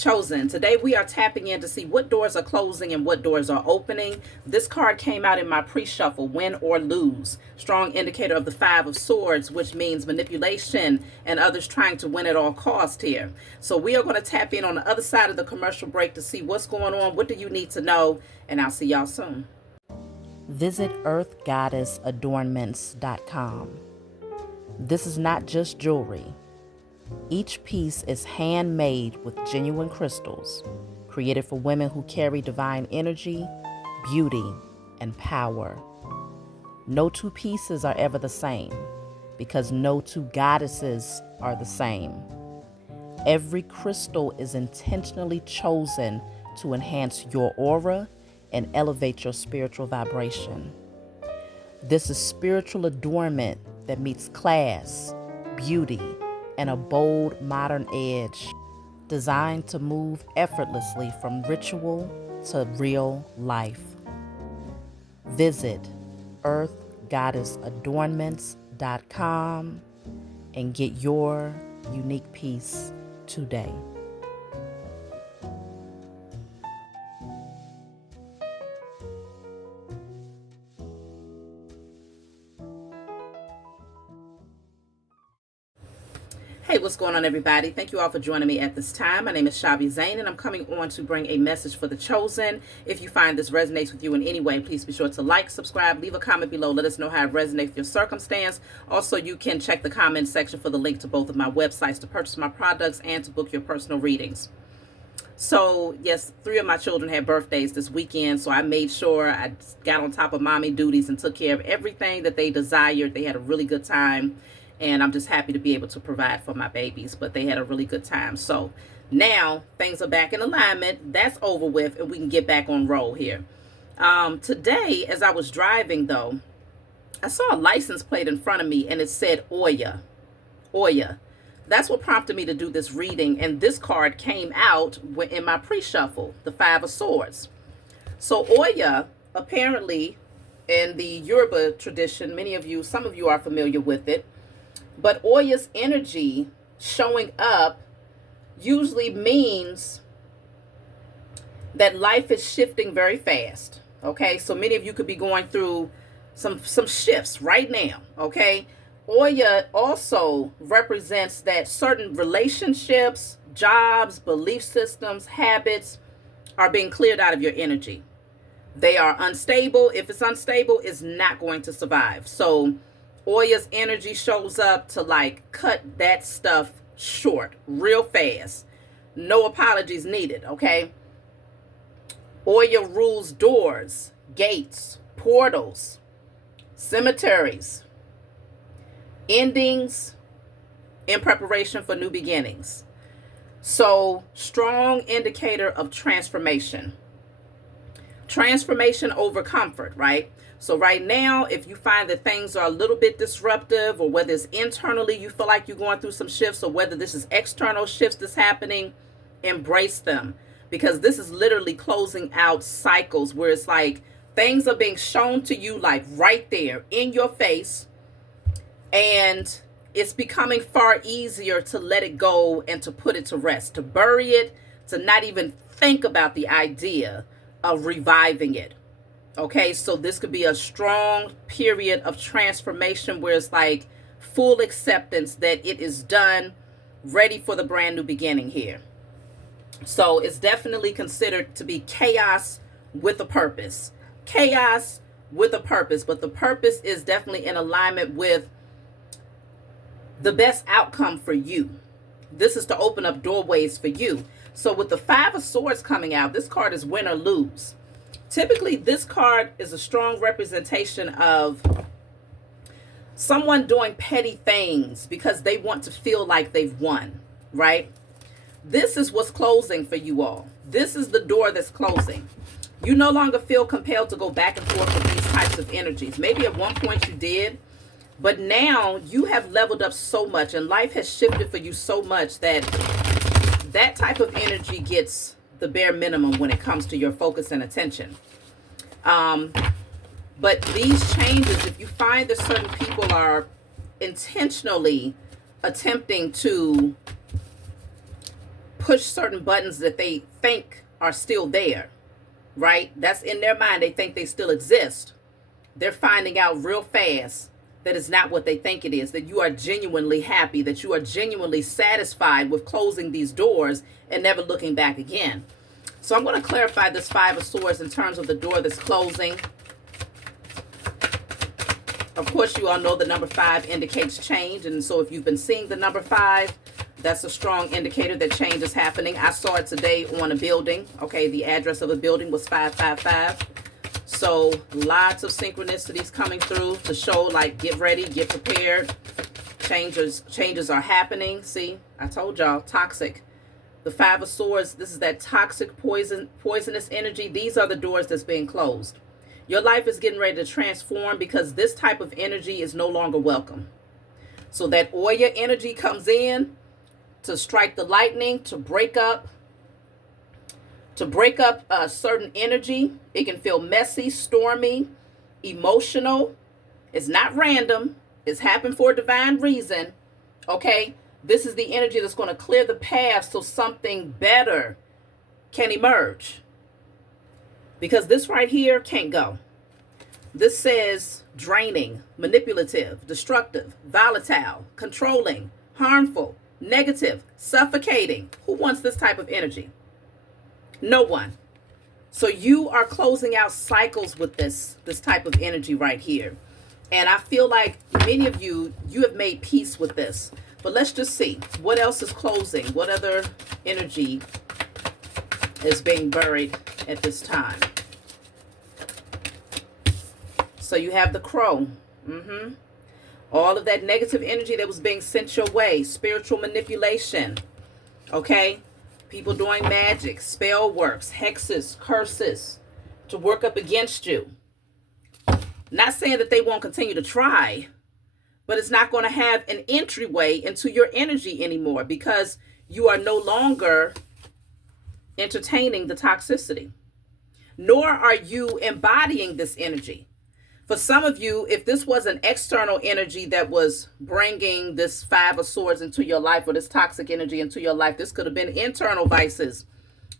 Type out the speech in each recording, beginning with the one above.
Chosen. Today we are tapping in to see what doors are closing and what doors are opening. This card came out in my pre-shuffle, win or lose. Strong indicator of the Five of Swords, which means manipulation and others trying to win at all cost here. So we are going to tap in on the other side of the commercial break to see what's going on, what do you need to know, and I'll see y'all soon. Visit earthgoddessadornments.com. This is not just jewelry. Each piece is handmade with genuine crystals, created for women who carry divine energy, beauty, and power. No two pieces are ever the same, because no two goddesses are the same. Every crystal is intentionally chosen to enhance your aura and elevate your spiritual vibration. This is spiritual adornment that meets class, beauty, and a bold modern edge, designed to move effortlessly from ritual to real life. Visit earthgoddessadornments.com and get your unique piece today. Hey, what's going on, everybody? Thank you all for joining me at this time. My name is chhaviZaine, and I'm coming on to bring a message for the chosen. If you find this resonates with you in any way, please be sure to like, subscribe, leave a comment below. Let us know how it resonates with your circumstance. Also, you can check the comment section for the link to both of my websites to purchase my products and to book your personal readings. So, yes, 3 of my children had birthdays this weekend, so I made sure I got on top of mommy duties and took care of everything that they desired. They had a really good time. And I'm just happy to be able to provide for my babies, but they had a really good time. So now things are back in alignment. That's over with, and we can get back on roll here. Today, as I was driving, though, I saw a license plate in front of me, and it said Oya. Oya. That's what prompted me to do this reading, and this card came out in my pre-shuffle, the Five of Swords. So Oya, apparently, in the Yoruba tradition, some of you are familiar with it. But Oya's energy showing up usually means that life is shifting very fast. Okay, so many of you could be going through some shifts right now. Okay, Oya also represents that certain relationships, jobs, belief systems, habits are being cleared out of your energy. They are unstable. If it's unstable, it's not going to survive. So Oya's energy shows up to cut that stuff short real fast. No apologies needed, okay? Oya rules doors, gates, portals, cemeteries, endings in preparation for new beginnings. So, strong indicator of transformation. Transformation over comfort, right? So right now, if you find that things are a little bit disruptive, or whether it's internally you feel like you're going through some shifts, or whether this is external shifts that's happening, embrace them. Because this is literally closing out cycles where it's like things are being shown to you right there in your face. And it's becoming far easier to let it go and to put it to rest, to bury it, to not even think about the idea of reviving it. Okay, so this could be a strong period of transformation where it's full acceptance that it is done, ready for the brand new beginning here. So it's definitely considered to be chaos with a purpose. Chaos with a purpose, but the purpose is definitely in alignment with the best outcome for you. This is to open up doorways for you. So with the Five of Swords coming out, this card is win or lose. Typically, this card is a strong representation of someone doing petty things because they want to feel like they've won, right? This is what's closing for you all. This is the door that's closing. You no longer feel compelled to go back and forth with these types of energies. Maybe at one point you did, but now you have leveled up so much and life has shifted for you so much that that type of energy gets the bare minimum when it comes to your focus and attention. But these changes, if you find that certain people are intentionally attempting to push certain buttons that they think are still there, right? That's in their mind. They think they still exist. They're finding out real fast that it's not what they think it is, that you are genuinely happy, that you are genuinely satisfied with closing these doors and never looking back again. So I'm going to clarify this Five of Swords in terms of the door that's closing. Of course, you all know the number 5 indicates change. And so if you've been seeing the number 5, that's a strong indicator that change is happening. I saw it today on a building. Okay, the address of the building was 555. So lots of synchronicities coming through to show, like, get ready, get prepared. Changes are happening. See, I told y'all, toxic. The Five of Swords, this is that toxic poisonous energy. These are the doors that's being closed. Your life is getting ready to transform because this type of energy is no longer welcome. So that Oya energy comes in to strike the lightning, to break up a certain energy. It can feel messy, stormy, emotional. It's not random. It's happened for a divine reason. Okay? This is the energy that's going to clear the path so something better can emerge. Because this right here can't go. This says draining, manipulative, destructive, volatile, controlling, harmful, negative, suffocating. Who wants this type of energy? No one. So you are closing out cycles with this type of energy right here. And I feel like many of you have made peace with this. But let's just see. What else is closing? What other energy is being buried at this time? So you have the Crow. All of that negative energy that was being sent your way. Spiritual manipulation. Okay? People doing magic, spell works, hexes, curses to work up against you. Not saying that they won't continue to try, but it's not going to have an entryway into your energy anymore because you are no longer entertaining the toxicity, nor are you embodying this energy. For some of you, if this was an external energy that was bringing this Five of Swords into your life, or this toxic energy into your life, this could have been internal vices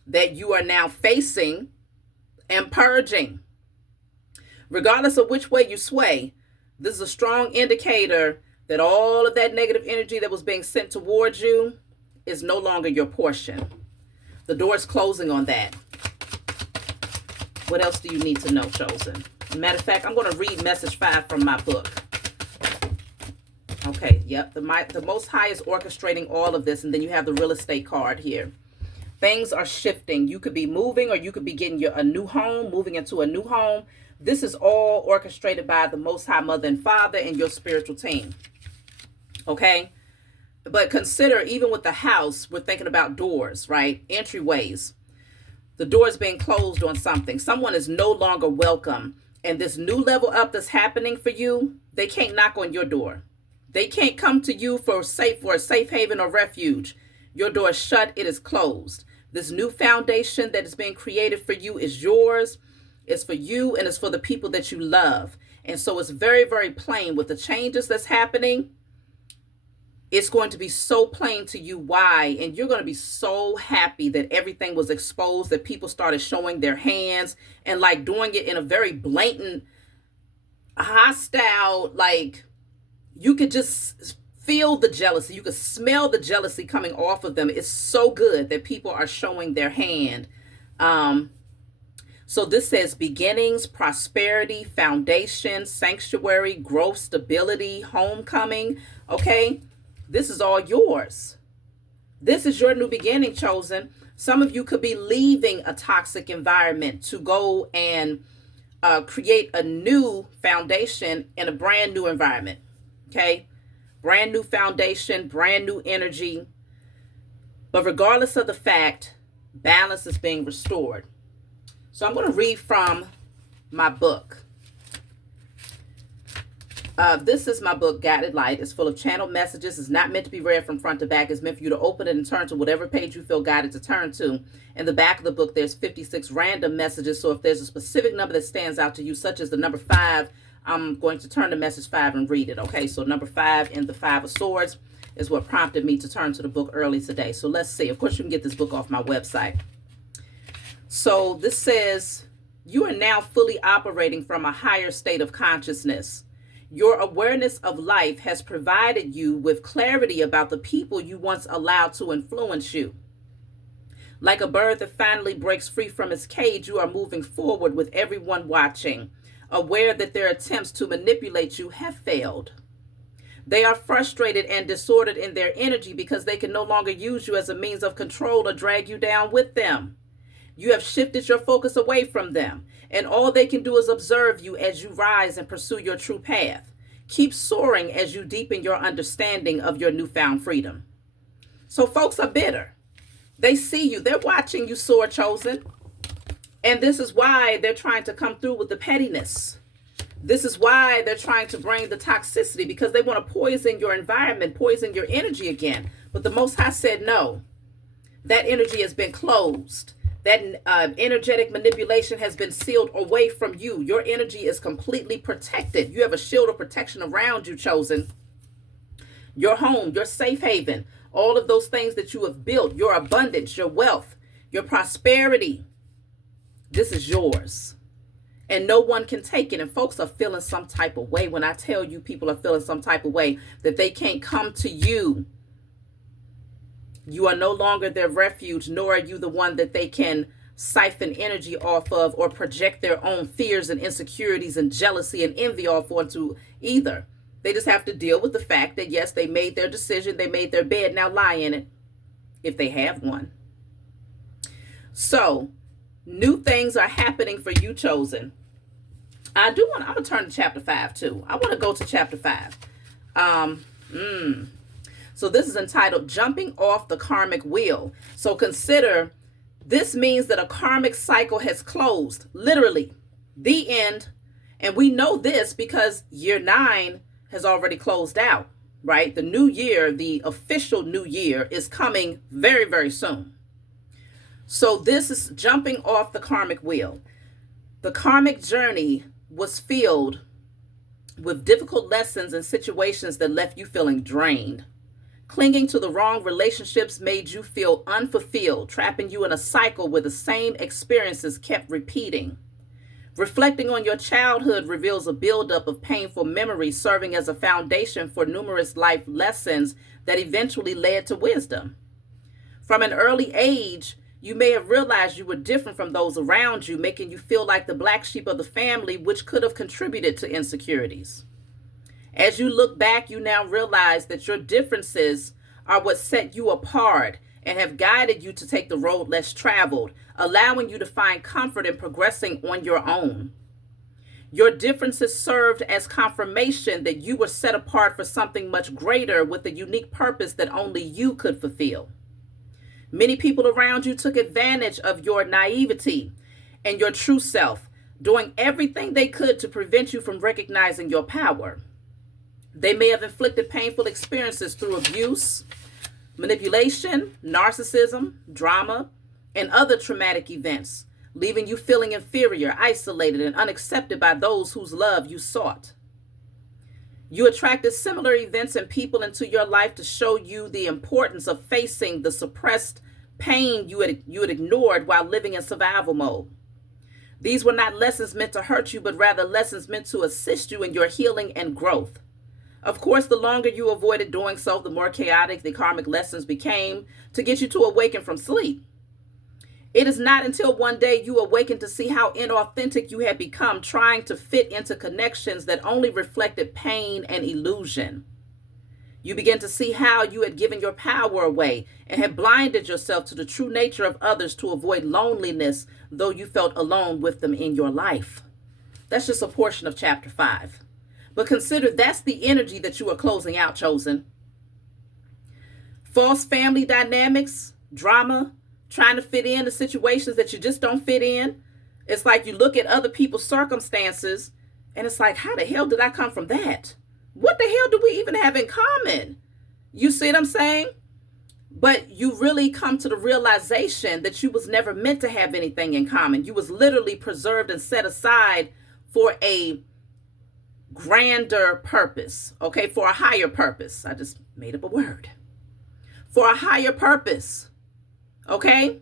that you are now facing and purging. Regardless of which way you sway, this is a strong indicator that all of that negative energy that was being sent towards you is no longer your portion. The door is closing on that. What else do you need to know, Chosen? Matter of fact, I'm going to read message 5 from my book. Okay, yep. The Most High is orchestrating all of this, and then you have the real estate card here. Things are shifting. You could be moving, or you could be getting a new home, moving into a new home. This is all orchestrated by the Most High Mother and Father and your spiritual team. Okay? But consider, even with the house, we're thinking about doors, right? Entryways. The door is being closed on something. Someone is no longer welcome. And this new level up that's happening for you, they can't knock on your door. They can't come to you for a safe haven or refuge. Your door is shut. It is closed. This new foundation that is being created for you is yours. It's for you, and it's for the people that you love. And so it's very, very plain with the changes that's happening. It's going to be so plain to you why, and you're going to be so happy that everything was exposed, that people started showing their hands and like doing it in a very blatant, hostile, like you could just feel the jealousy. You could smell the jealousy coming off of them. It's so good that people are showing their hand. So this says beginnings, prosperity, foundation, sanctuary, growth, stability, homecoming. Okay. This is all yours. This is your new beginning, Chosen. Some of you could be leaving a toxic environment to go and create a new foundation in a brand new environment. Okay? Brand new foundation, brand new energy. But regardless of the fact, balance is being restored. So I'm going to read from my book. This is my book, Guided Light. It's full of channeled messages. It's not meant to be read from front to back. It's meant for you to open it and turn to whatever page you feel guided to turn to. In the back of the book, there's 56 random messages. So if there's a specific number that stands out to you, such as the number 5, I'm going to turn to message 5 and read it. Okay, so number 5 in the Five of Swords. is what prompted me to turn to the book early today. So let's see. Of course, you can get this book off my website. So this says, you are now fully operating from a higher state of consciousness. Your awareness of life has provided you with clarity about the people you once allowed to influence you. Like a bird that finally breaks free from its cage, you are moving forward with everyone watching, aware that their attempts to manipulate you have failed. They are frustrated and disordered in their energy because they can no longer use you as a means of control or drag you down with them. You have shifted your focus away from them, and all they can do is observe you as you rise and pursue your true path. Keep soaring as you deepen your understanding of your newfound freedom. So folks are bitter. They see you. They're watching you soar, chosen. And this is why they're trying to come through with the pettiness. This is why they're trying to bring the toxicity, because they want to poison your environment, poison your energy again. But the Most High said no. That energy has been closed. That energetic manipulation has been sealed away from you. Your energy is completely protected. You have a shield of protection around you, chosen. Your home, your safe haven, all of those things that you have built, your abundance, your wealth, your prosperity. This is yours. And no one can take it. And folks are feeling some type of way. When I tell you people are feeling some type of way, that they can't come to you. You are no longer their refuge, nor are you the one that they can siphon energy off of or project their own fears and insecurities and jealousy and envy off onto either. They just have to deal with the fact that, yes, they made their decision. They made their bed. Now lie in it, if they have one. So new things are happening for you, chosen. I'm going to turn to chapter 5 too. I want to go to chapter 5. So this is entitled Jumping Off the Karmic Wheel. So consider, this means that a karmic cycle has closed, literally, the end. And we know this because year 9 has already closed out, right? The new year, the official new year, is coming very, very soon. So this is jumping off the karmic wheel. The karmic journey was filled with difficult lessons and situations that left you feeling drained. Clinging to the wrong relationships made you feel unfulfilled, trapping you in a cycle where the same experiences kept repeating. Reflecting on your childhood reveals a buildup of painful memories, serving as a foundation for numerous life lessons that eventually led to wisdom. From an early age, you may have realized you were different from those around you, making you feel like the black sheep of the family, which could have contributed to insecurities. As you look back, you now realize that your differences are what set you apart and have guided you to take the road less traveled, allowing you to find comfort in progressing on your own. Your differences served as confirmation that you were set apart for something much greater with a unique purpose that only you could fulfill. Many people around you took advantage of your naivety and your true self, doing everything they could to prevent you from recognizing your power. They may have inflicted painful experiences through abuse, manipulation, narcissism, drama, and other traumatic events, leaving you feeling inferior, isolated, and unaccepted by those whose love you sought. You attracted similar events and people into your life to show you the importance of facing the suppressed pain you had ignored while living in survival mode. These were not lessons meant to hurt you, but rather lessons meant to assist you in your healing and growth. Of course, the longer you avoided doing so, the more chaotic the karmic lessons became to get you to awaken from sleep. It is not until one day you awaken to see how inauthentic you had become, trying to fit into connections that only reflected pain and illusion. You begin to see how you had given your power away and had blinded yourself to the true nature of others to avoid loneliness, though you felt alone with them in your life. That's just a portion of chapter 5. But consider that's the energy that you are closing out, chosen. False family dynamics, drama, trying to fit in to situations that you just don't fit in. It's like you look at other people's circumstances and it's like, how the hell did I come from that? What the hell do we even have in common? You see what I'm saying? But you really come to the realization that you was never meant to have anything in common. You was literally preserved and set aside for a grander purpose, okay, for a higher purpose. I just Made up a word. For a higher purpose. Okay?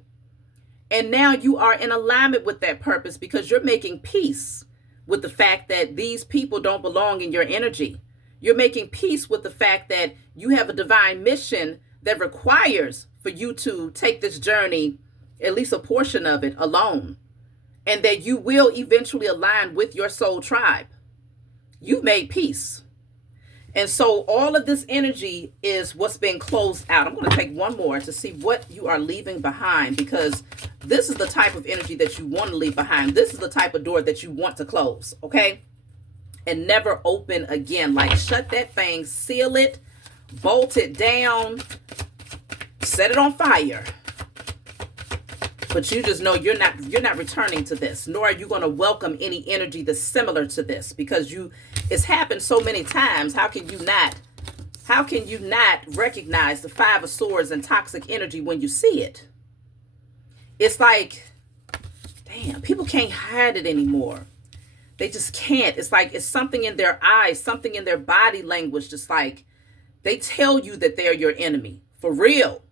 And now you are in alignment with that purpose because you're making peace with the fact that these people don't belong in your energy. You're making peace with the fact that you have a divine mission that requires for you to take this journey, at least a portion of it, alone. And that you will eventually align with your soul tribe. You've made peace. And so all of this energy is what's being closed out. I'm going to take one more to see what you are leaving behind, because this is the type of energy that you want to leave behind. This is the type of door that you want to close, okay? And never open again. Like, shut that thing, seal it, bolt it down, set it on fire. But you just know you're not returning to this, nor are you going to welcome any energy that's similar to this, because it's happened so many times. How can you not recognize the Five of Swords and toxic energy when you see it? It's like, damn, people can't hide it anymore. They just can't. It's like it's something in their eyes, something in their body language, just like they tell you that they're your enemy. For real.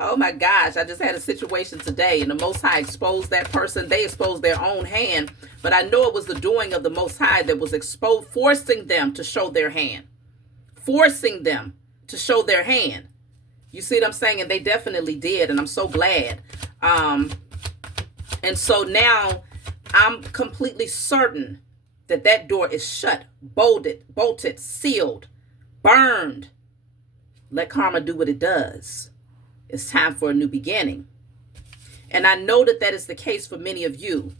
Oh my gosh, I just had a situation today and the Most High exposed that person. They exposed their own hand, but I know it was the doing of the Most High that was exposed, forcing them to show their hand. Forcing them to show their hand. You see what I'm saying? And they definitely did, and I'm so glad. And so now I'm completely certain that that door is shut, bolted, sealed, burned. Let karma do what it does. It's time for a new beginning. And I know that that is the case for many of you.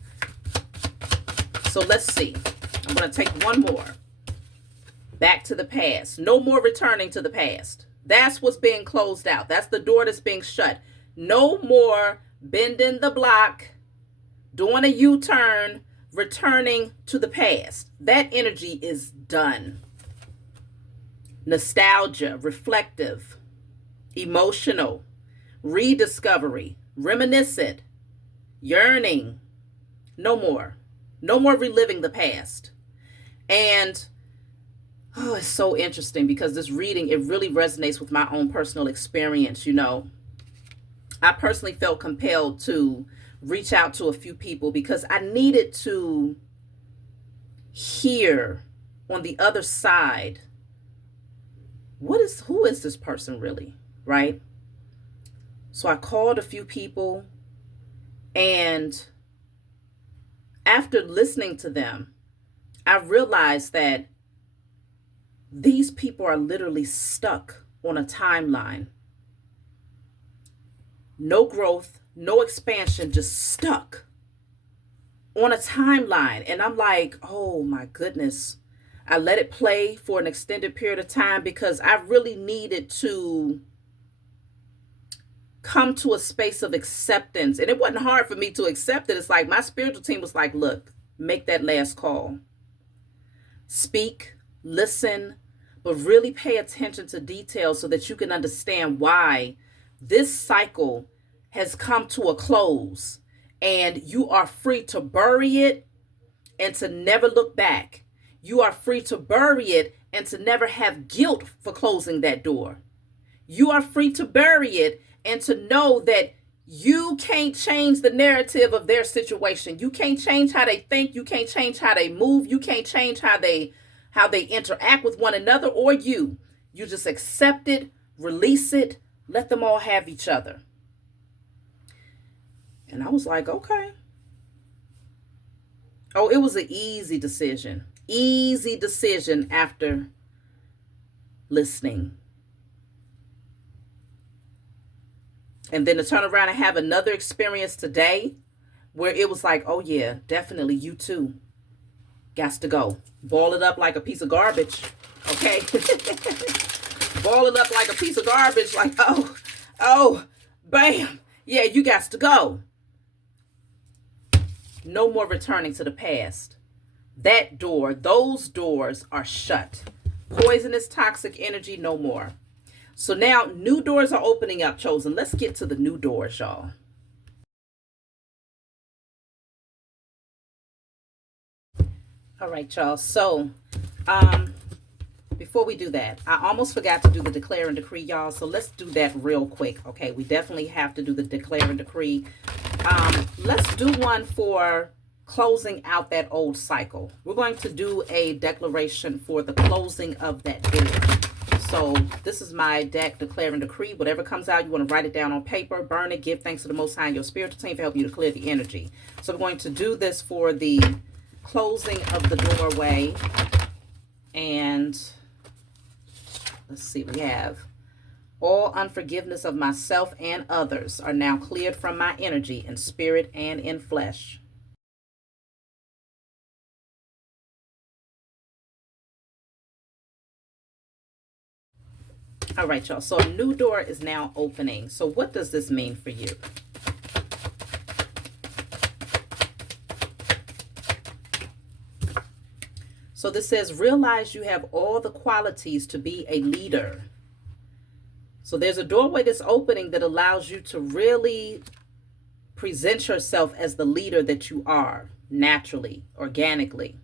So let's see. I'm going to take one more. Back to the past. No more returning to the past. That's what's being closed out. That's the door that's being shut. No more bending the block, doing a U-turn, returning to the past. That energy is done. Nostalgia, reflective, emotional, rediscovery, reminiscent, yearning. No more. No more reliving the past. And it's so interesting because this reading, it really resonates with my own personal experience. You know, I personally felt compelled to reach out to a few people because I needed to hear on the other side, who is this person really, right? So I called a few people, and after listening to them, I realized that these people are literally stuck on a timeline. No growth, no expansion, just stuck on a timeline. And I'm like, oh my goodness. I let it play for an extended period of time because I really needed to come to a space of acceptance. And it wasn't hard for me to accept it. It's like my spiritual team was like, look, make that last call. Speak, listen, but really pay attention to details so that you can understand why this cycle has come to a close, and you are free to bury it and to never look back. You are free to bury it and to never have guilt for closing that door. You are free to bury it and to know that you can't change the narrative of their situation. You can't change how they think. You can't change how they move. You can't change how they interact with one another or you. You just accept it, release it, let them all have each other. And I was like, okay. Oh, it was an easy decision. Easy decision after listening. And then to turn around and have another experience today where it was like, oh yeah, definitely you too. Gots to go. Ball it up like a piece of garbage. Okay. Ball it up like a piece of garbage. Like, oh, bam. Yeah, you gots to go. No more returning to the past. That door, those doors are shut. Poisonous, toxic energy, no more. So now new doors are opening up, Chosen. Let's get to the new doors, y'all. All right, y'all. So, before we do that, I almost forgot to do the declare and decree, y'all. So let's do that real quick. Okay, we definitely have to do the declare and decree. Let's do one for closing out that old cycle. We're going to do a declaration for the closing of that door. So this is my deck, declare and decree. Whatever comes out, you want to write it down on paper, burn it, give thanks to the Most High and your spiritual team for helping you to clear the energy. So we're going to do this for the closing of the doorway. And let's see, we have all unforgiveness of myself and others are now cleared from my energy in spirit and in flesh. All right, y'all. So a new door is now opening. So what does this mean for you? So this says, realize you have all the qualities to be a leader. So there's a doorway that's opening that allows you to really present yourself as the leader that you are, naturally, organically.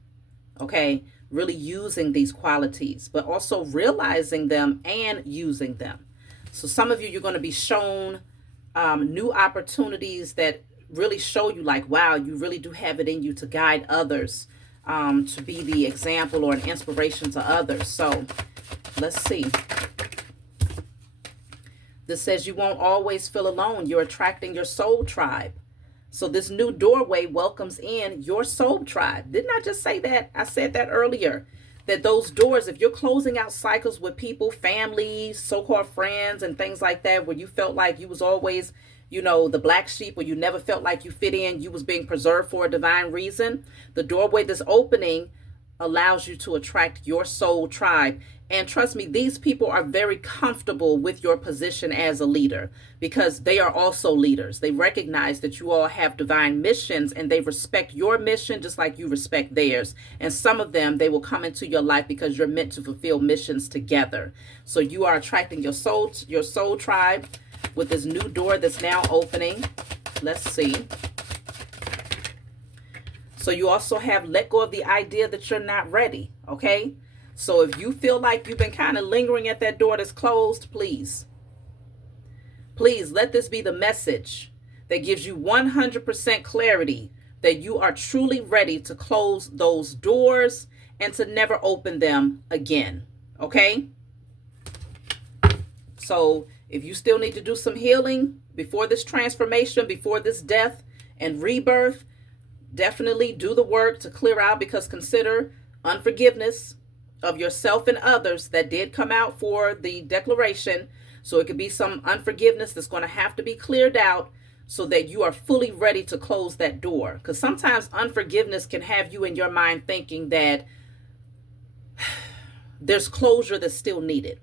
Okay, really using these qualities, but also realizing them and using them. So some of you, you're going to be shown new opportunities that really show you like, wow, you really do have it in you to guide others, to be the example or an inspiration to others. So let's see. This says you won't always feel alone. You're attracting your soul tribe. So this new doorway welcomes in your soul tribe. Didn't I just say that? I said that earlier, that those doors, if you're closing out cycles with people, family, so-called friends and things like that, where you felt like you was always, you know, the black sheep, or you never felt like you fit in, you was being preserved for a divine reason, the doorway that's opening allows you to attract your soul tribe. And trust me, these people are very comfortable with your position as a leader because they are also leaders. They recognize that you all have divine missions and they respect your mission just like you respect theirs. And some of them, they will come into your life because you're meant to fulfill missions together. So you are attracting your soul tribe with this new door that's now opening. Let's see. So you also have let go of the idea that you're not ready, okay? So if you feel like you've been kind of lingering at that door that's closed, please let this be the message that gives you 100% clarity that you are truly ready to close those doors and to never open them again, okay? So if you still need to do some healing before this transformation, before this death and rebirth, definitely do the work to clear out, because consider unforgiveness of yourself and others that did come out for the declaration. So it could be some unforgiveness that's going to have to be cleared out so that you are fully ready to close that door. Because sometimes unforgiveness can have you in your mind thinking that there's closure that's still needed,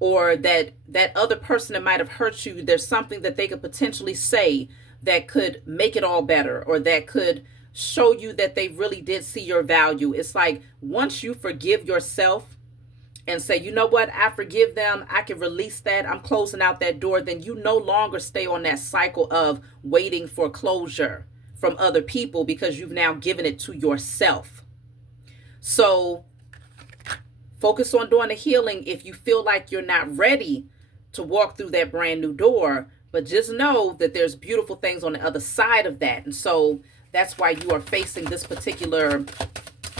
or that other person that might have hurt you, there's something that they could potentially say that could make it all better, or that could show you that they really did see your value. It's like once you forgive yourself and say, you know what, I forgive them, I can release that, I'm closing out that door, then you no longer stay on that cycle of waiting for closure from other people, because you've now given it to yourself. So focus on doing the healing if you feel like you're not ready to walk through that brand new door. But just know that there's beautiful things on the other side of that. And so that's why you are facing this particular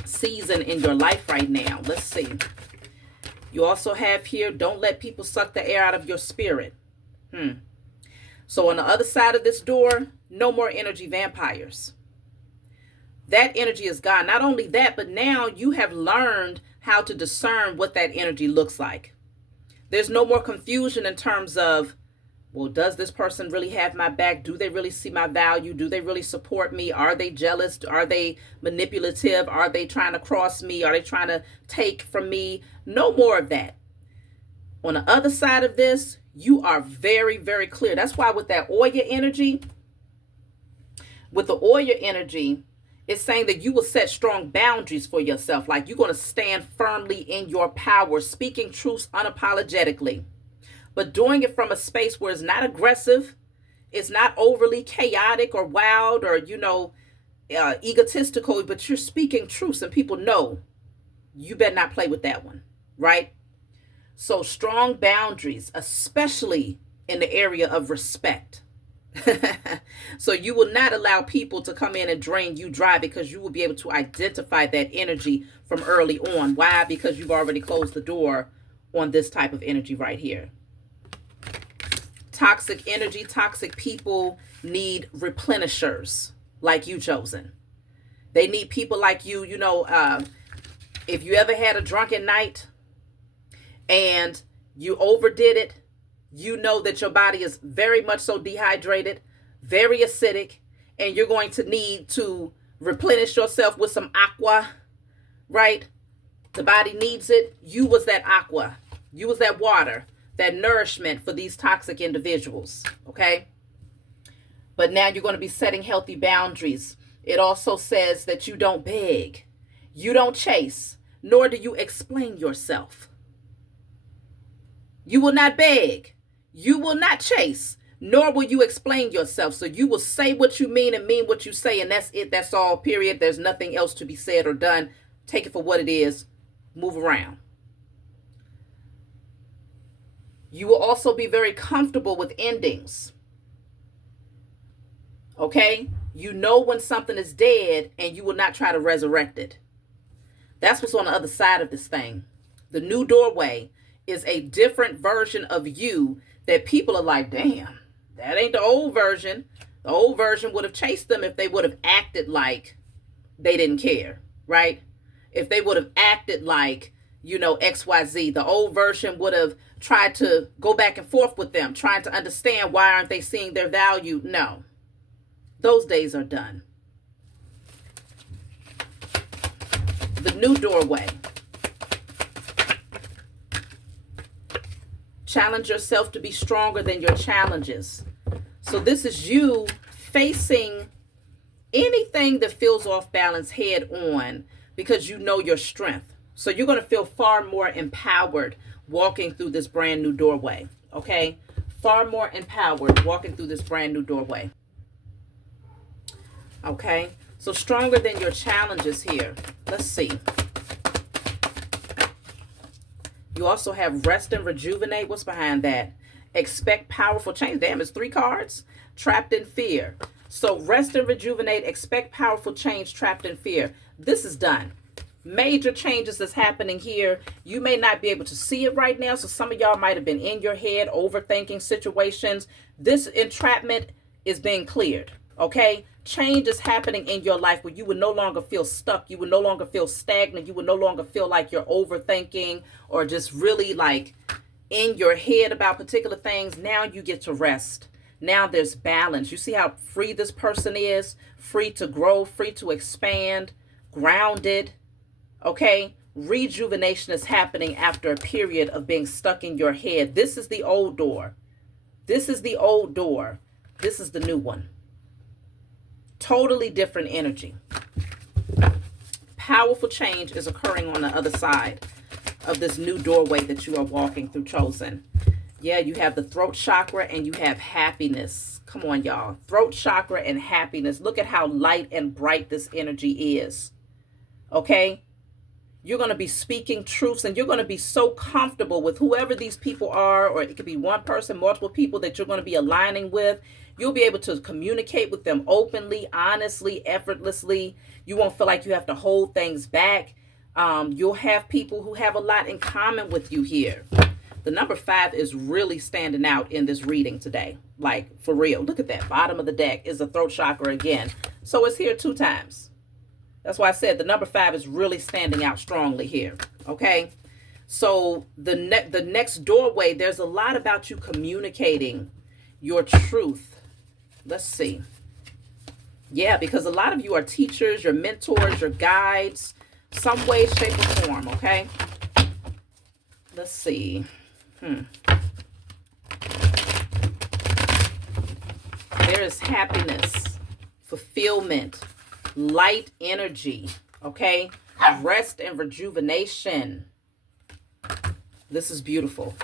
season in your life right now. Let's see. You also have here, don't let people suck the air out of your spirit. So on the other side of this door, no more energy vampires. That energy is gone. Not only that, but now you have learned how to discern what that energy looks like. There's no more confusion in terms of, well, does this person really have my back? Do they really see my value? Do they really support me? Are they jealous? Are they manipulative? Are they trying to cross me? Are they trying to take from me? No more of that. On the other side of this, you are very, very clear. That's why with that Oya energy, it's saying that you will set strong boundaries for yourself. Like you're going to stand firmly in your power, speaking truths unapologetically, but doing it from a space where it's not aggressive, it's not overly chaotic or wild or, egotistical, but you're speaking truths and people know you better not play with that one. right? So strong boundaries, especially in the area of respect. So you will not allow people to come in and drain you dry, because you will be able to identify that energy from early on. Why? Because you've already closed the door on this type of energy right here. Toxic energy, toxic people need replenishers like you, chosen. They need people like you. If you ever had a drunken night and you overdid it, you know that your body is very much so dehydrated, very acidic, and you're going to need to replenish yourself with some aqua, right? The body needs it. You was that aqua. You was that water, that nourishment for these toxic individuals, okay? But now you're going to be setting healthy boundaries. It also says that you don't beg, you don't chase, nor do you explain yourself. You will not beg, you will not chase, nor will you explain yourself. So you will say what you mean and mean what you say, and that's it. That's all, period. There's nothing else to be said or done. Take it for what it is. Move around. You will also be very comfortable with endings. Okay? You know when something is dead, and you will not try to resurrect it. That's what's on the other side of this thing. The new doorway is a different version of you that people are like, damn, that ain't the old version. The old version would have chased them if they would have acted like they didn't care, right? If they would have acted like, XYZ. The old version would have tried to go back and forth with them, trying to understand why aren't they seeing their value. No, those days are done. The new doorway. Challenge yourself to be stronger than your challenges. So this is you facing anything that feels off balance head on, because you know your strength. So you're going to feel far more empowered walking through this brand new doorway. Okay? Far more empowered walking through this brand new doorway. Okay? So stronger than your challenges here. Let's see. You also have rest and rejuvenate. What's behind that? Expect powerful change. Damn, it's 3 cards. Trapped in fear. So rest and rejuvenate, expect powerful change, trapped in fear. This is done. Major changes is happening here. You may not be able to see it right now. So some of y'all might have been in your head overthinking situations. This entrapment is being cleared. Okay? Change is happening in your life where you will no longer feel stuck. You will no longer feel stagnant. You will no longer feel like you're overthinking or just really like in your head about particular things. Now you get to rest. Now there's balance. You see how free this person is? Free to grow, free to expand, grounded. Okay? Rejuvenation is happening after a period of being stuck in your head. This is the old door. This is the old door. This is the new one. Totally different energy. Powerful change is occurring on the other side of this new doorway that you are walking through, chosen. Yeah, you have the throat chakra and you have happiness. Come on, y'all. Throat chakra and happiness. Look at how light and bright this energy is. Okay? You're going to be speaking truths, and you're going to be so comfortable with whoever these people are, or it could be one person, multiple people that you're going to be aligning with. You'll be able to communicate with them openly, honestly, effortlessly. You won't feel like you have to hold things back. You'll have people who have a lot in common with you here. The number 5 is really standing out in this reading today. Like, for real. Look at that. Bottom of the deck is the throat chakra again. So it's here 2 times. That's why I said the number 5 is really standing out strongly here. Okay? So the next doorway, there's a lot about you communicating your truth. Let's see. Yeah, because a lot of you are teachers, your mentors, your guides, some way, shape, or form. Okay? Let's see. There is happiness, fulfillment, light energy, okay? Rest and rejuvenation. This is beautiful.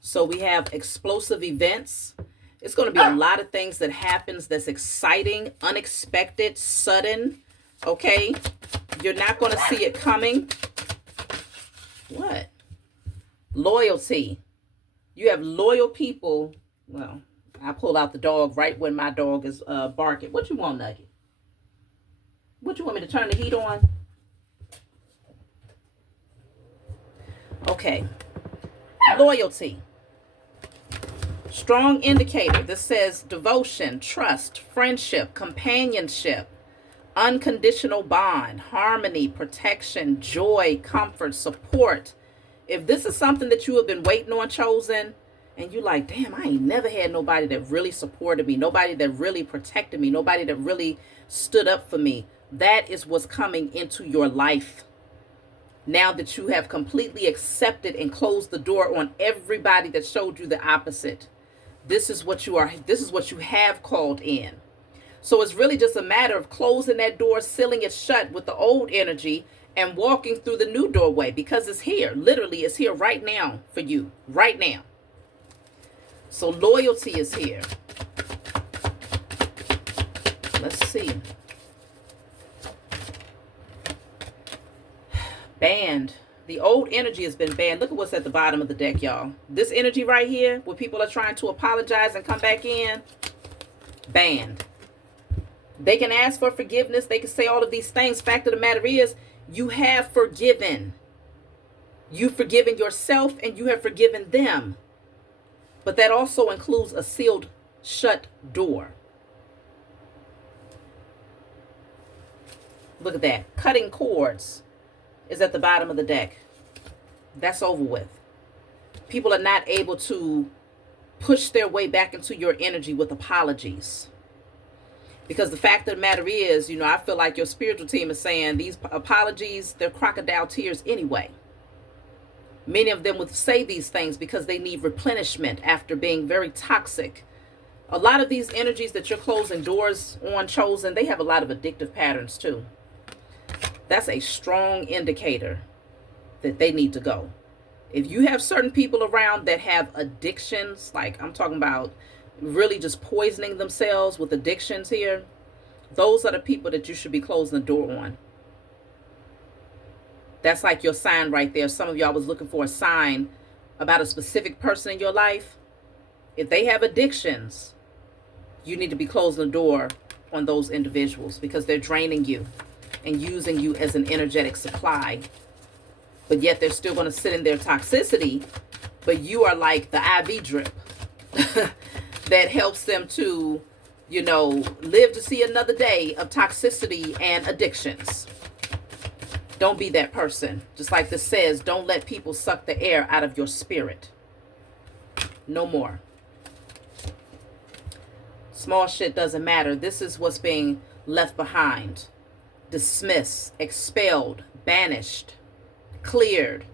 So we have explosive events. It's going to be a lot of things that happens that's exciting, unexpected, sudden. Okay? You're not going to see it coming. What? Loyalty. You have loyal people. Well, I pull out the dog right when my dog is barking. What you want, Nugget? What you want me to turn the heat on? Okay. Loyalty. Strong indicator. This says devotion, trust, friendship, companionship, unconditional bond, harmony, protection, joy, comfort, support. If this is something that you have been waiting on, chosen, and you like, damn, I ain't never had nobody that really supported me, nobody that really protected me, nobody that really stood up for me, that is what's coming into your life. Now that you have completely accepted and closed the door on everybody that showed you the opposite. This is what you are. This is what you have called in. So it's really just a matter of closing that door, sealing it shut with the old energy, and walking through the new doorway, because it's here. Literally, it's here right now for you. Right now. So loyalty is here. Let's see. Banned. The old energy has been banned. Look at what's at the bottom of the deck, y'all. This energy right here, where people are trying to apologize and come back in, banned. They can ask for forgiveness. They can say all of these things. Fact of the matter is, you have forgiven. You've forgiven yourself and you have forgiven them. But that also includes a sealed shut door. Look at that. Cutting cords is at the bottom of the deck. That's over with. People are not able to push their way back into your energy with apologies. Because the fact of the matter is, I feel like your spiritual team is saying these apologies, they're crocodile tears anyway. Many of them would say these things because they need replenishment after being very toxic. A lot of these energies that you're closing doors on, chosen, they have a lot of addictive patterns too. That's a strong indicator that they need to go. If you have certain people around that have addictions, like I'm talking about really just poisoning themselves with addictions here, those are the people that you should be closing the door on. That's like your sign right there. Some of y'all was looking for a sign about a specific person in your life. If they have addictions, you need to be closing the door on those individuals because they're draining you and using you as an energetic supply. But yet they're still going to sit in their toxicity, but you are like the IV drip that helps them to, live to see another day of toxicity and addictions. Don't be that person. Just like this says, don't let people suck the air out of your spirit. No more. Small shit doesn't matter. This is what's being left behind. Dismissed, expelled, banished, cleared.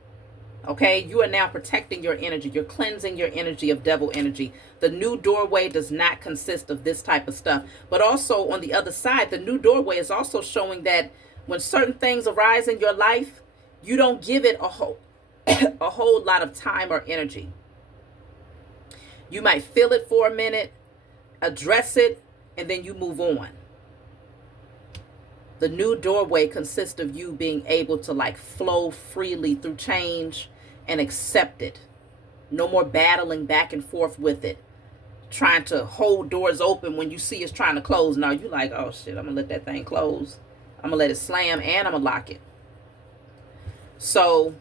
Okay, you are now protecting your energy. You're cleansing your energy of devil energy. The new doorway does not consist of this type of stuff. But also on the other side, the new doorway is also showing that when certain things arise in your life, you don't give it a whole lot of time or energy. You might feel it for a minute, address it, and then you move on. The new doorway consists of you being able to flow freely through change and accept it. No more battling back and forth with it. Trying to hold doors open when you see it's trying to close. Now you like, oh shit, I'm going to let that thing close. I'm going to let it slam and I'm going to lock it. So,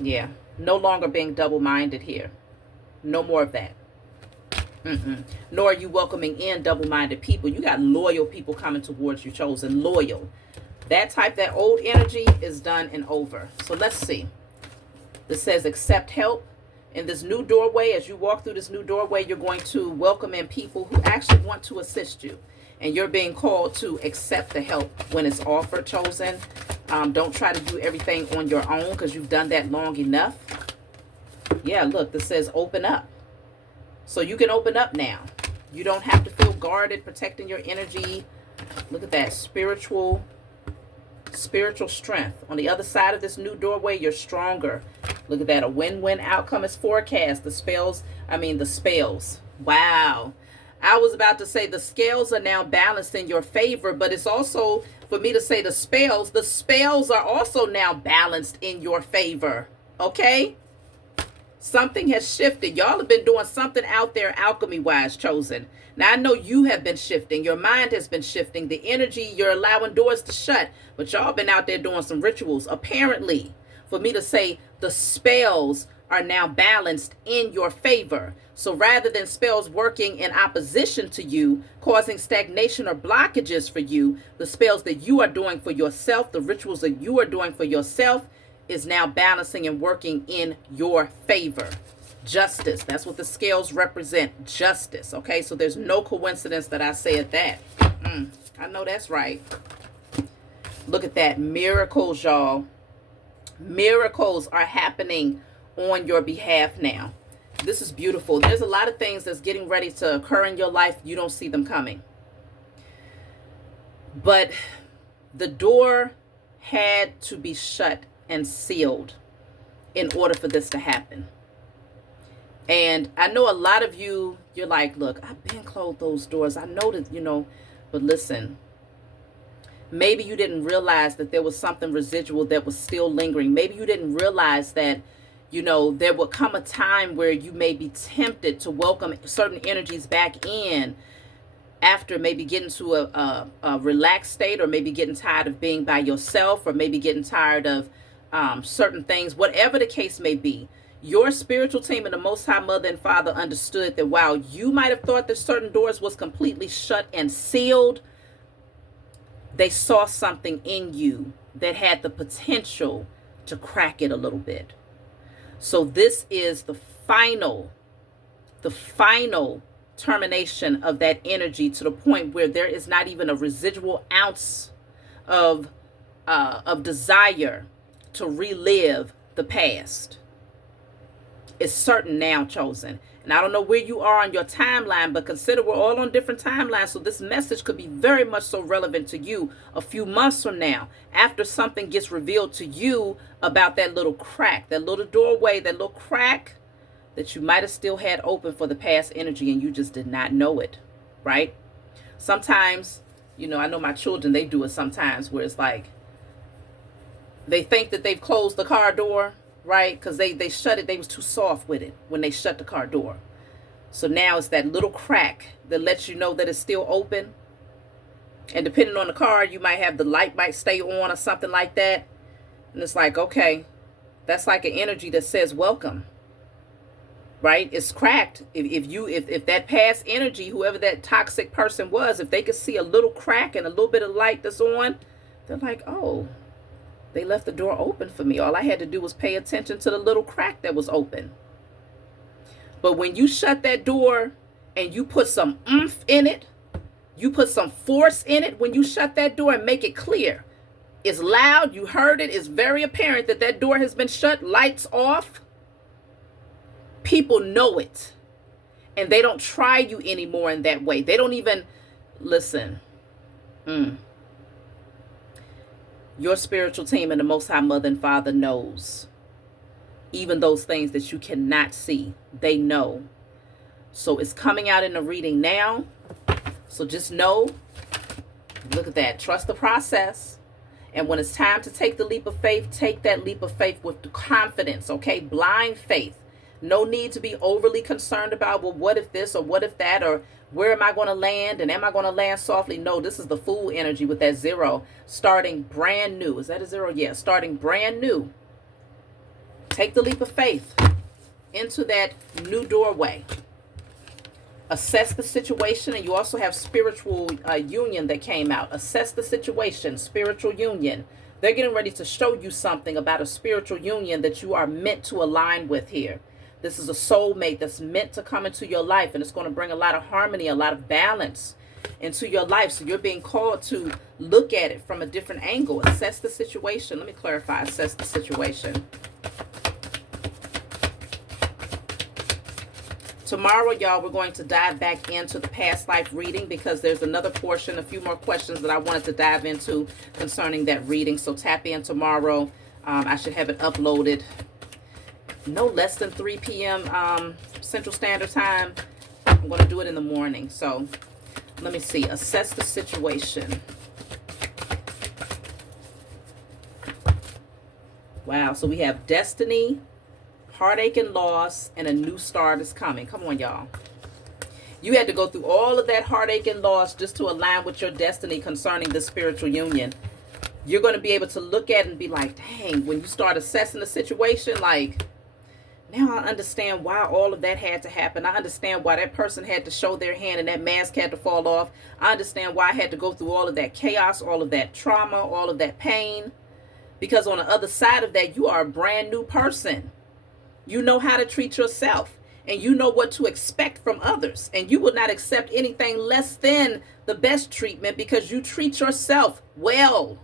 yeah, no longer being double-minded here. No more of that. Nor are you welcoming in double-minded people. You got loyal people coming towards you, chosen. Loyal. That old energy is done and over. So let's see. This says accept help. In this new doorway, as you walk through this new doorway, you're going to welcome in people who actually want to assist you. And you're being called to accept the help when it's offered, chosen. Don't try to do everything on your own because you've done that long enough. Yeah, look, this says open up. So you can open up now. You don't have to feel guarded, protecting your energy. Look at that, spiritual strength. On the other side of this new doorway, you're stronger. Look at that. A win-win outcome is forecast. The spells. Wow. I was about to say the scales are now balanced in your favor, but it's also for me to say the spells are also now balanced in your favor. Okay? Something has shifted. Y'all have been doing something out there alchemy-wise, chosen. Now, I know you have been shifting. Your mind has been shifting. The energy, you're allowing doors to shut. But y'all been out there doing some rituals. Apparently, for me to say the spells are now balanced in your favor. So rather than spells working in opposition to you, causing stagnation or blockages for you, the spells that you are doing for yourself, the rituals that you are doing for yourself, is now balancing and working in your favor. Justice. That's what the scales represent. Justice. Okay, so there's no coincidence that I said that. I know that's right. Look at that. Miracles, y'all. Miracles are happening on your behalf now. This is beautiful. There's a lot of things that's getting ready to occur in your life. You don't see them coming. But the door had to be shut and sealed in order for this to happen. And I know a lot of you, you're like, look, I've been closed those doors. I know that, but listen, maybe you didn't realize that there was something residual that was still lingering. Maybe you didn't realize that, there would come a time where you may be tempted to welcome certain energies back in after maybe getting to a relaxed state, or maybe getting tired of being by yourself, or maybe getting tired of certain things, whatever the case may be. Your spiritual team and the Most High Mother and Father understood that while you might have thought that certain doors was completely shut and sealed, they saw something in you that had the potential to crack it a little bit. So this is the final termination of that energy, to the point where there is not even a residual ounce of desire to relive the past. It's certain now, chosen. And I don't know where you are on your timeline, but consider we're all on different timelines. So this message could be very much so relevant to you a few months from now, after something gets revealed to you about that little crack, that little doorway, that little crack that you might have still had open for the past energy, and you just did not know it, right? Sometimes, I know my children, they do it sometimes, where it's like they think that they've closed the car door, right? Because they shut it. They was too soft with it when they shut the car door. So now it's that little crack that lets you know that it's still open. And depending on the car, you might have the light might stay on or something like that. And it's like, okay, that's like an energy that says welcome, right? It's cracked. If that past energy, whoever that toxic person was, if they could see a little crack and a little bit of light that's on, they're like, oh, they left the door open for me. All I had to do was pay attention to the little crack that was open. But when you shut that door and you put some oomph in it, you put some force in it, when you shut that door and make it clear, it's loud, you heard it, it's very apparent that that door has been shut, lights off, people know it. And they don't try you anymore in that way. They don't even listen. Your spiritual team and the Most High Mother and Father knows. Even those things that you cannot see, they know. So it's coming out in the reading now. So just know, look at that. Trust the process. And when it's time to take the leap of faith, take that leap of faith with confidence, okay? Blind faith. No need to be overly concerned about, well, what if this or what if that, or where am I going to land, and am I going to land softly? No, this is the Fool energy with that 0, starting brand new. Is that a 0? Yeah, starting brand new. Take the leap of faith into that new doorway. Assess the situation, and you also have spiritual union that came out. Assess the situation, spiritual union. They're getting ready to show you something about a spiritual union that you are meant to align with here. This is a soulmate that's meant to come into your life, and it's going to bring a lot of harmony, a lot of balance into your life. So you're being called to look at it from a different angle. Assess the situation. Let me clarify. Assess the situation. Tomorrow, y'all, we're going to dive back into the past life reading, because there's another portion, a few more questions that I wanted to dive into concerning that reading. So tap in tomorrow. I should have it uploaded no less than 3 p.m. Central Standard Time. I'm going to do it in the morning. So let me see. Assess the situation. Wow. So we have destiny, heartache and loss, and a new start is coming. Come on, y'all. You had to go through all of that heartache and loss just to align with your destiny concerning the spiritual union. You're going to be able to look at it and be like, dang, when you start assessing the situation, like, now I understand why all of that had to happen. I understand why that person had to show their hand and that mask had to fall off. I understand why I had to go through all of that chaos, all of that trauma, all of that pain. Because on the other side of that, you are a brand new person. You know how to treat yourself, and you know what to expect from others. And you will not accept anything less than the best treatment because you treat yourself well.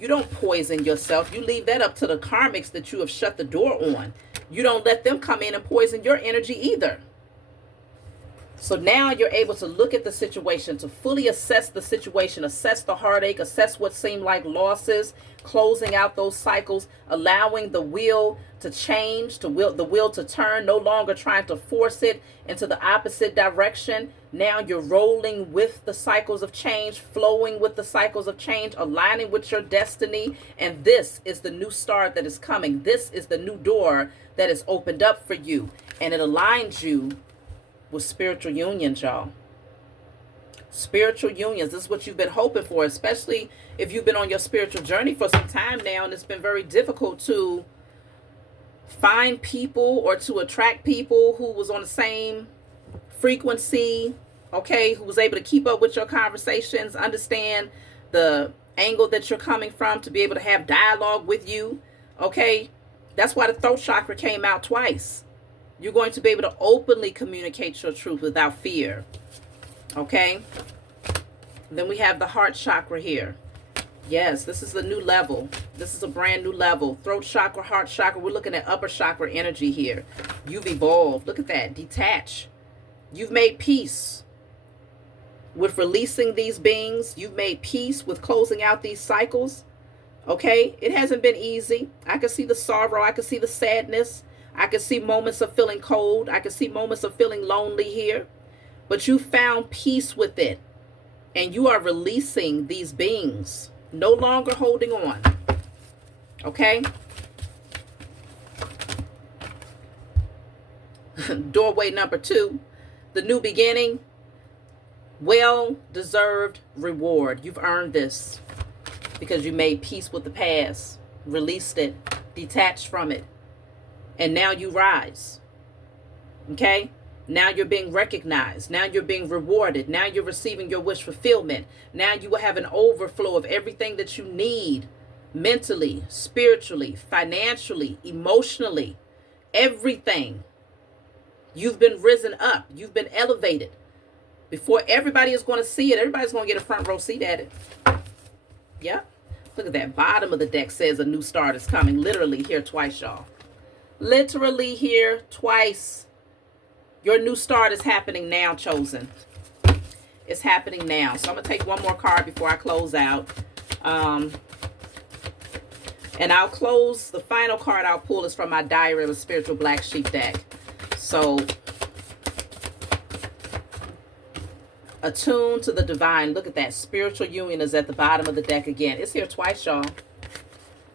You don't poison yourself. You leave that up to the karmics that you have shut the door on. You don't let them come in and poison your energy either. So now you're able to look at the situation, to fully assess the situation, assess the heartache, assess what seemed like losses, closing out those cycles, allowing the wheel to change, the wheel to turn, no longer trying to force it into the opposite direction. Now you're rolling with the cycles of change, flowing with the cycles of change, aligning with your destiny. And this is the new start that is coming. This is the new door that is opened up for you. And it aligns you with spiritual unions, y'all. Spiritual unions. This is what you've been hoping for, especially if you've been on your spiritual journey for some time now, and it's been very difficult to find people or to attract people who was on the same frequency, okay, who was able to keep up with your conversations, understand the angle that you're coming from, to be able to have dialogue with you, okay? That's why the throat chakra came out twice. You're going to be able to openly communicate your truth without fear. Okay? Then we have the heart chakra here. Yes, this is a new level. This is a brand new level. Throat chakra, heart chakra. We're looking at upper chakra energy here. You've evolved. Look at that. Detach. You've made peace with releasing these beings. You've made peace with closing out these cycles. Okay? It hasn't been easy. I can see the sorrow. I can see the sadness. I can see moments of feeling cold. I can see moments of feeling lonely here. But you found peace with it. And you are releasing these beings. No longer holding on. Okay? Doorway number 2. The new beginning. Well-deserved reward. You've earned this. Because you made peace with the past. Released it. Detached from it. And now you rise. Okay? Now you're being recognized. Now you're being rewarded. Now you're receiving your wish fulfillment. Now you will have an overflow of everything that you need. Mentally, spiritually, financially, emotionally. Everything. You've been risen up. You've been elevated. Before everybody is going to see it, everybody's going to get a front row seat at it. Yep. Look at that. Bottom of the deck says a new start is coming. Literally here twice, y'all. Literally here twice. Your new start is happening now, chosen. It's happening now. So I'm going to take one more card before I close out. And I'll close. The final card I'll pull is from my Diary of a Spiritual Black Sheep deck. So, attune to the divine. Look at that. Spiritual union is at the bottom of the deck again. It's here twice, y'all.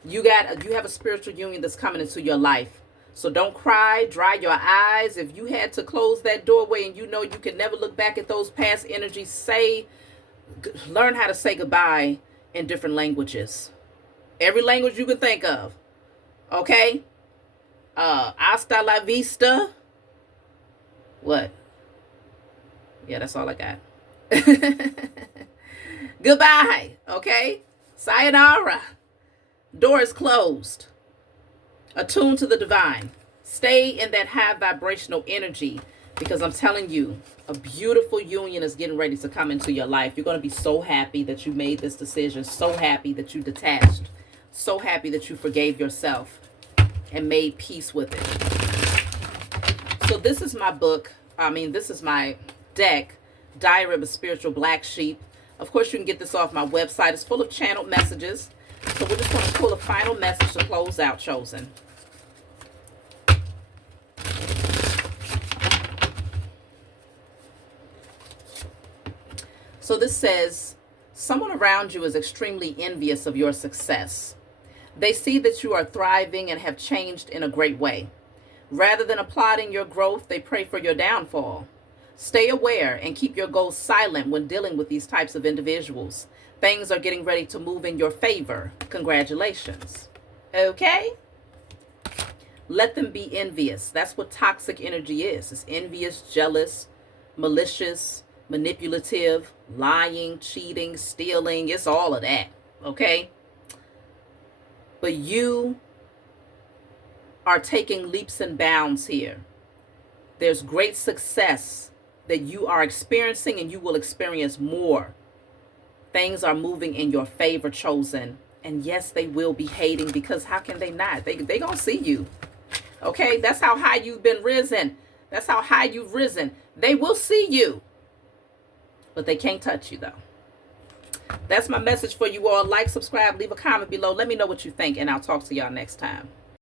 You have a spiritual union that's coming into your life. So don't cry, dry your eyes. If you had to close that doorway and you know you can never look back at those past energies, learn how to say goodbye in different languages. Every language you can think of. Okay? Hasta la vista. What? Yeah, that's all I got. Goodbye. Okay? Sayonara. Door is closed. Attune to the divine. Stay in that high vibrational energy, because I'm telling you, a beautiful union is getting ready to come into your life. You're going to be so happy that you made this decision, so happy that you detached, so happy that you forgave yourself and made peace with it. So this is my book. This is my deck, Diary of a Spiritual Black Sheep. Of course, you can get this off my website. It's full of channeled messages. So we're just going to pull a final message to close out, chosen. So this says, someone around you is extremely envious of your success. They see that you are thriving and have changed in a great way. Rather than applauding your growth, they pray for your downfall. Stay aware and keep your goals silent when dealing with these types of individuals. Things are getting ready to move in your favor. Congratulations. Okay? Let them be envious. That's what toxic energy is. It's envious, jealous, malicious, manipulative, lying, cheating, stealing. It's all of that. Okay? But you are taking leaps and bounds here. There's great success that you are experiencing, and you will experience more. Things are moving in your favor, chosen. And yes, they will be hating, because how can they not? They gonna see you. Okay, that's how high you've been risen. That's how high you've risen. They will see you, but they can't touch you, though. That's my message for you all. Like, subscribe, leave a comment below. Let me know what you think, and I'll talk to y'all next time.